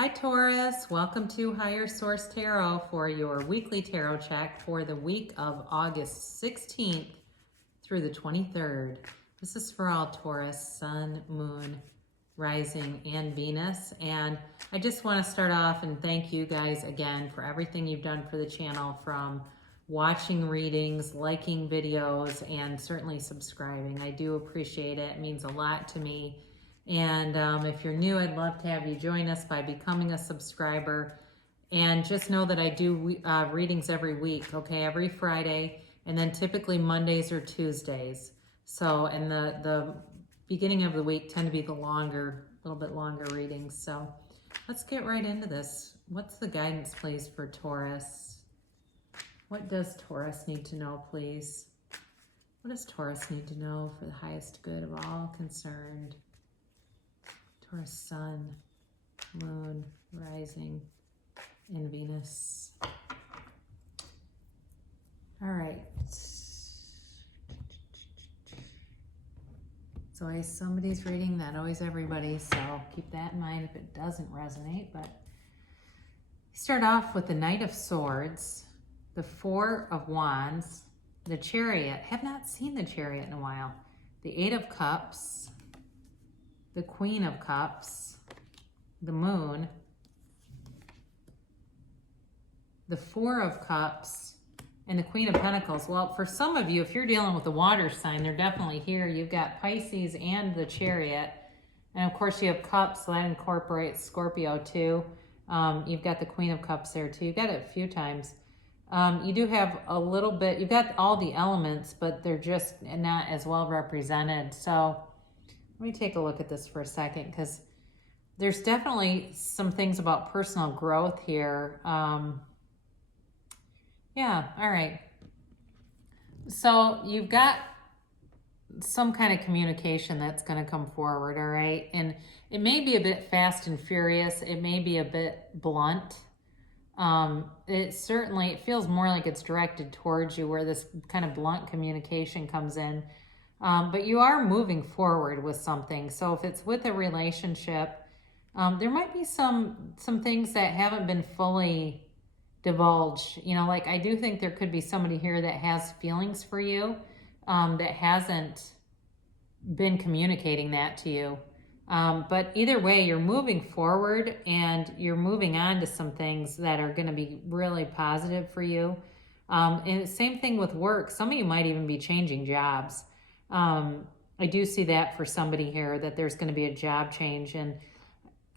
Hi Taurus, welcome to Higher Source Tarot for your weekly tarot check for the week of August 16th through the 23rd. This is for all Taurus, Sun, Moon, Rising, and Venus. And I just want to start off and thank you guys again for everything you've done for the channel, from watching readings, liking videos, and certainly subscribing. I do appreciate it. It means a lot to me. And if you're new, I'd love to have you join us by becoming a subscriber. And just know that I do readings every week, okay? Every Friday, and then typically Mondays or Tuesdays. So, and the beginning of the week tend to be the longer, a little bit longer readings. So let's get right into this. What's the guidance, please, for Taurus? What does Taurus need to know, please? What does Taurus need to know for the highest good of all concerned? Taurus, Sun, Moon, Rising, and Venus. All right. It's always somebody's reading, not always everybody, so keep that in mind if it doesn't resonate. But start off with the Knight of Swords, the Four of Wands, the Chariot. Have not seen the Chariot in a while. The Eight of Cups, the Queen of Cups, the Moon, the Four of Cups, and the Queen of Pentacles. Well, for some of you, if you're dealing with the water sign, they're definitely here. You've got Pisces and the Chariot. And of course you have Cups, so that incorporates Scorpio too. You've got the Queen of Cups there too. You've got it a few times. You do have a little bit, you've got all the elements, but they're just not as well represented. So let me take a look at this for a second, because there's definitely some things about personal growth here. Yeah, all right. So you've got some kind of communication that's going to come forward, all right? And it may be a bit fast and furious. It may be a bit blunt. It feels more like it's directed towards you, where this kind of blunt communication comes in. But you are moving forward with something. So if it's with a relationship, there might be some things that haven't been fully divulged. You know, like I do think there could be somebody here that has feelings for you, that hasn't been communicating that to you. But either way, you're moving forward and you're moving on to some things that are going to be really positive for you. And the same thing with work. Some of you might even be changing jobs. I do see that for somebody here, that there's going to be a job change. And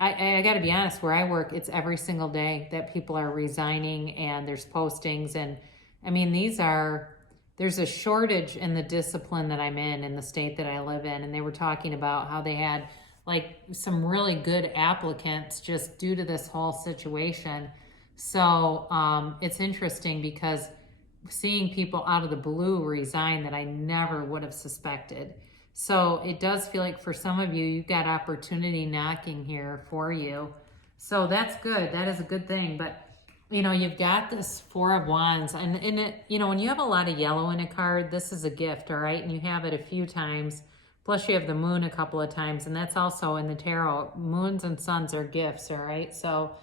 I got to be honest, where I work, it's every single day that people are resigning and there's postings. And I mean, there's a shortage in the discipline that I'm in the state that I live in. And they were talking about how they had like some really good applicants just due to this whole situation. So it's interesting, because seeing people out of the blue resign that I never would have suspected. So it does feel like for some of you, you've got opportunity knocking here for you. So that's good. That is a good thing. But, you know, you've got this Four of Wands, and it, you know, when you have a lot of yellow in a card, this is a gift, all right? And you have it a few times. Plus you have the Moon a couple of times, and that's also in the tarot. Moons and suns are gifts, all right? So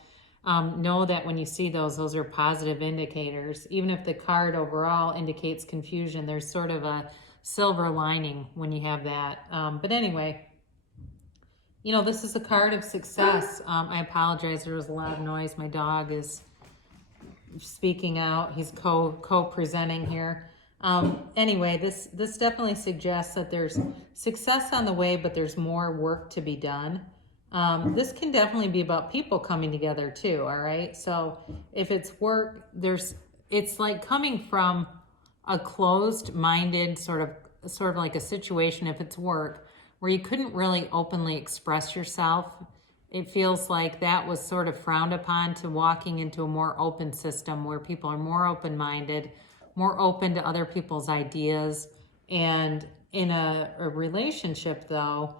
know that when you see those are positive indicators. Even if the card overall indicates confusion, there's sort of a silver lining when you have that. But anyway, you know, this is a card of success. I apologize, there was a lot of noise. My dog is speaking out. He's co-presenting here. Anyway, this definitely suggests that there's success on the way, but there's more work to be done. This can definitely be about people coming together too, all right? So if it's work, it's like coming from a closed-minded sort of like a situation, if it's work, where you couldn't really openly express yourself. It feels like that was sort of frowned upon, to walking into a more open system where people are more open-minded, more open to other people's ideas. And in a relationship though,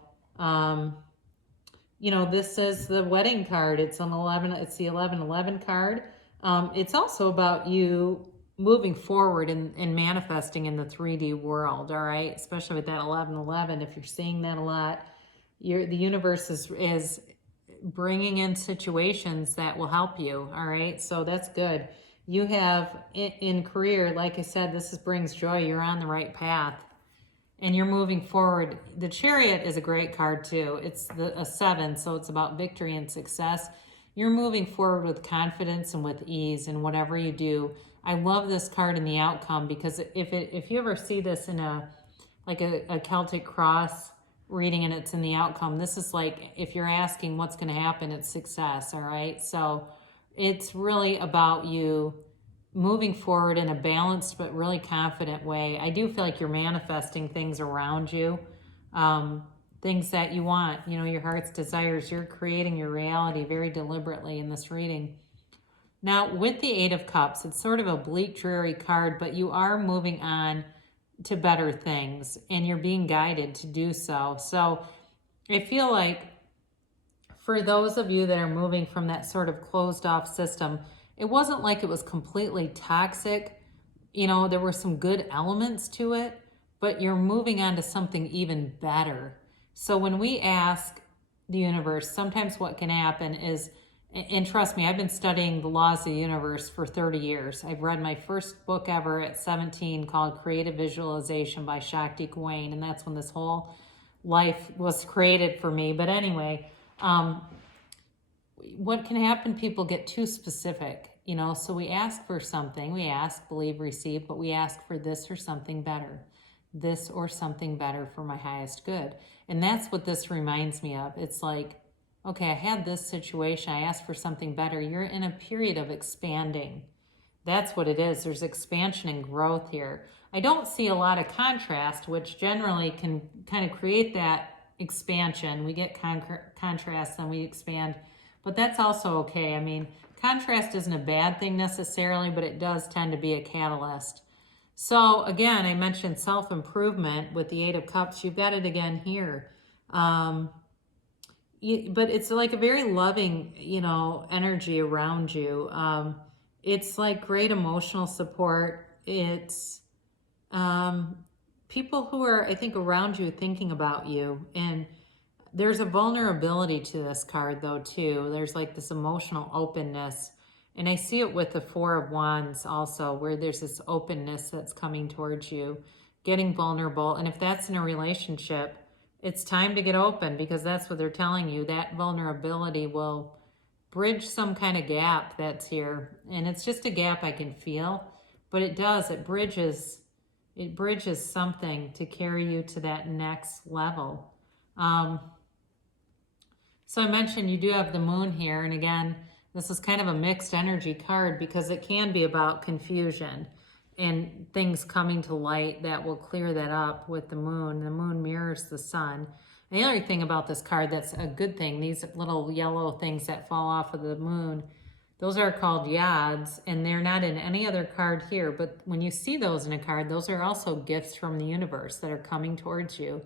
you know, this is the wedding card. It's an 11. It's the 1111 card. It's also about you moving forward and manifesting in the 3D world. All right, especially with that 1111. If you're seeing that a lot, the universe is bringing in situations that will help you. All right, so that's good. You have in career, like I said, brings joy. You're on the right path and you're moving forward. The Chariot is a great card too. It's a 7, so it's about victory and success. You're moving forward with confidence and with ease in whatever you do. I love this card in the outcome, because if you ever see this in a Celtic cross reading and it's in the outcome, this is like, if you're asking what's going to happen, it's success. All right, so it's really about you moving forward in a balanced but really confident way. I do feel like you're manifesting things around you, things that you want, your heart's desires. You're creating your reality very deliberately in this reading. Now, with the 8 of Cups, it's sort of a bleak, dreary card, but you are moving on to better things and you're being guided to do so. So I feel like for those of you that are moving from that sort of closed off system, it wasn't like it was completely toxic. There were some good elements to it, but you're moving on to something even better. So when we ask the universe, sometimes what can happen is, and trust me, I've been studying the laws of the universe for 30 years. I've read my first book ever at 17 called Creative Visualization by Shakti Gawain, and that's when this whole life was created for me. But anyway, what can happen, people get too specific, so we ask for something, we ask, believe, receive, but we ask for this or something better, this or something better for my highest good. And that's what this reminds me of. It's like, okay, I had this situation, I asked for something better. You're in a period of expanding. That's what it is. There's expansion and growth here. I don't see a lot of contrast, which generally can kind of create that expansion. We get contrast, then we expand. But that's also okay. I mean, contrast isn't a bad thing necessarily, but it does tend to be a catalyst. So again, I mentioned self-improvement with the 8 of Cups. You've got it again here. But it's like a very loving, energy around you. It's like great emotional support. It's people who are, I think, around you thinking about you. And there's a vulnerability to this card, though, too. There's like this emotional openness. And I see it with the 4 of Wands also, where there's this openness that's coming towards you, getting vulnerable. And if that's in a relationship, it's time to get open, because that's what they're telling you. That vulnerability will bridge some kind of gap that's here. And it's just a gap I can feel, but it bridges something to carry you to that next level. So I mentioned you do have the moon here. And again, this is kind of a mixed energy card, because it can be about confusion and things coming to light that will clear that up with the moon. The moon mirrors the sun. And the other thing about this card that's a good thing, these little yellow things that fall off of the moon, those are called yads, and they're not in any other card here. But when you see those in a card, those are also gifts from the universe that are coming towards you.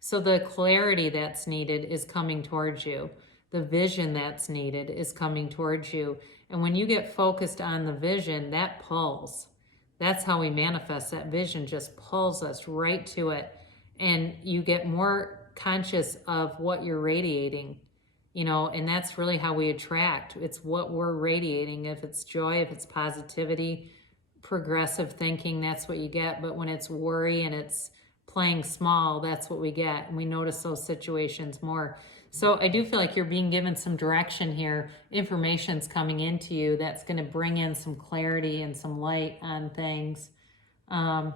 So the clarity that's needed is coming towards you. The vision that's needed is coming towards you. And when you get focused on the vision, that pulls. That's how we manifest. That vision just pulls us right to it. And you get more conscious of what you're radiating, and that's really how we attract. It's what we're radiating. If it's joy, if it's positivity, progressive thinking, that's what you get. But when it's worry and it's playing small, that's what we get. And we notice those situations more. So I do feel like you're being given some direction here. Information's coming into you that's going to bring in some clarity and some light on things. And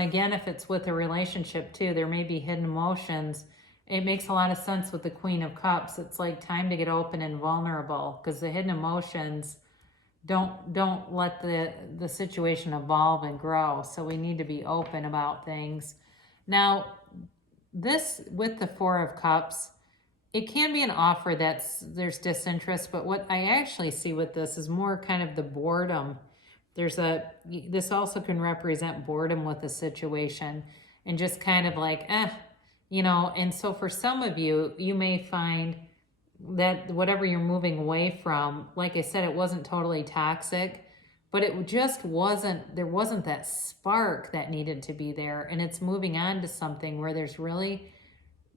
again, if it's with a relationship too, there may be hidden emotions. It makes a lot of sense with the Queen of Cups. It's like time to get open and vulnerable, because the hidden emotions don't let the situation evolve and grow. So we need to be open about things. Now, this with the 4 of Cups, it can be an offer there's disinterest, but what I actually see with this is more kind of the boredom. This also can represent boredom with a situation and just kind of like, and so for some of you, you may find that whatever you're moving away from, like I said, it wasn't totally toxic, but it just there wasn't that spark that needed to be there. And it's moving on to something where there's really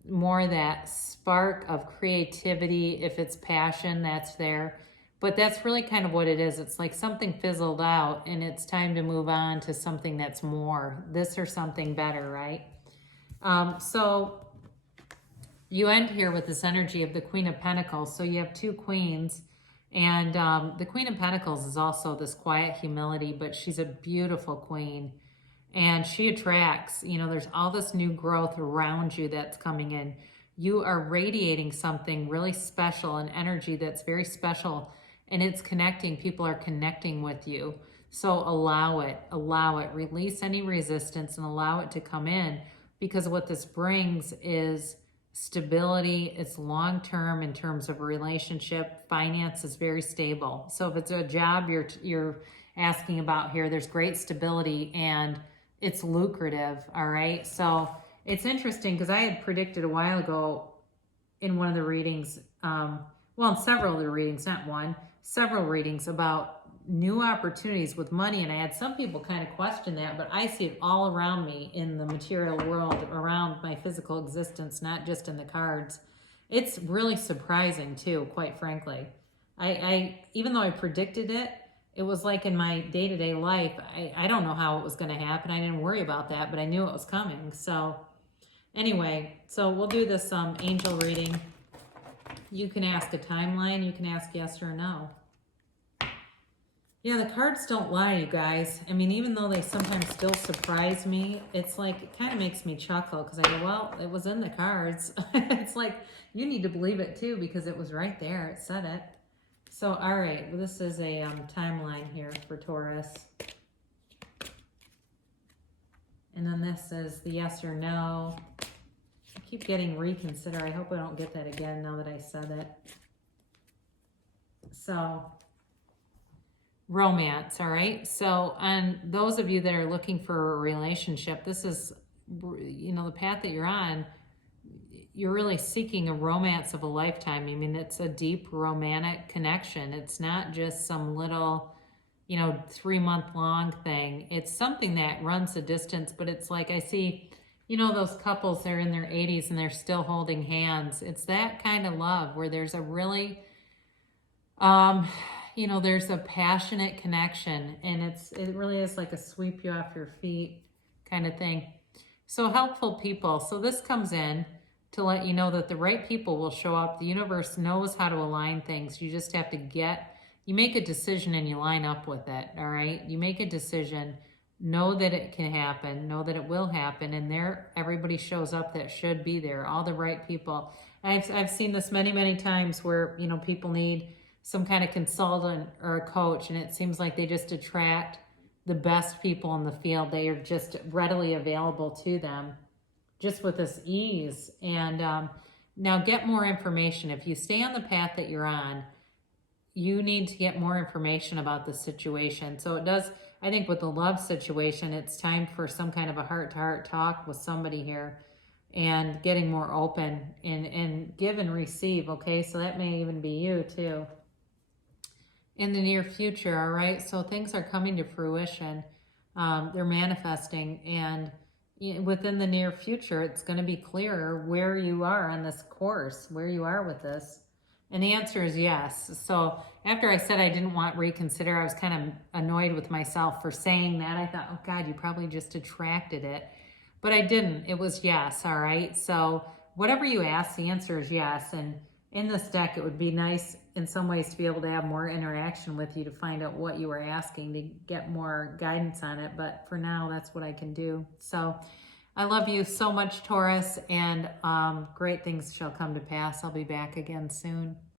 more that spark of creativity. If it's passion, that's there. But that's really kind of what it is. It's like something fizzled out and it's time to move on to something that's more, this or something better, right? So you end here with this energy of the Queen of Pentacles. So you have two queens, and the Queen of Pentacles is also this quiet humility, but she's a beautiful queen, and she attracts, you know, there's all this new growth around you that's coming in. You are radiating something really special, an energy that's very special, and it's connecting. People are connecting with you. So allow it, release any resistance and allow it to come in, because what this brings is stability. It's long-term in terms of a relationship. Finance is very stable. So if it's a job you're asking about here, there's great stability and it's lucrative. All right. So it's interesting because I had predicted a while ago in one of the readings, well, in several of the readings, not one, several readings about new opportunities with money. And I had some people kind of question that, but I see it all around me in the material world, around my physical existence, not just in the cards. It's really surprising too, quite frankly. I even though I predicted it, it was like in my day-to-day life, I don't know how it was going to happen. I didn't worry about that, but I knew it was coming. So anyway, so we'll do this angel reading. You can ask a timeline. You can ask yes or no. Yeah, the cards don't lie, you guys. I mean, even though they sometimes still surprise me, it's like, it kind of makes me chuckle because I go, well, it was in the cards. It's like, you need to believe it too because it was right there. It said it. So, all right, well, this is a timeline here for Taurus. And then this is the yes or no. I keep getting reconsider. I hope I don't get that again now that I said it. So, romance, all right? So, on those of you that are looking for a relationship, this is, you know, the path that you're on, you're really seeking a romance of a lifetime. I mean, it's a deep romantic connection. It's not just some little, you know, 3-month long thing. It's something that runs a distance, but it's like I see, you know, those couples, they're in their 80s and they're still holding hands. It's that kind of love where there's a really, you know, there's a passionate connection, and it really is like a sweep you off your feet kind of thing. So helpful people. So this comes in to let you know that the right people will show up. The universe knows how to align things. You just have to you make a decision and you line up with it. All right. You make a decision, know that it can happen, know that it will happen. And there, everybody shows up that should be there. All the right people. I've seen this many, many times where, you know, people need some kind of consultant or a coach, and it seems like they just attract the best people in the field. They are just readily available to them just with this ease. And now get more information. If you stay on the path that you're on, you need to get more information about the situation. So it does, I think with the love situation, it's time for some kind of a heart-to-heart talk with somebody here and getting more open and give and receive, okay? So that may even be you too. In the near future, all right? So things are coming to fruition. They're manifesting, and within the near future, it's going to be clearer where you are on this course, where you are with this. And the answer is yes. So after I said I didn't want reconsider, I was kind of annoyed with myself for saying that. I thought, oh God, you probably just attracted it. But I didn't. It was yes, all right? So whatever you ask, the answer is yes. And in this deck, it would be nice in some ways to be able to have more interaction with you to find out what you were asking, to get more guidance on it. But for now, that's what I can do. So I love you so much, Taurus, and great things shall come to pass. I'll be back again soon.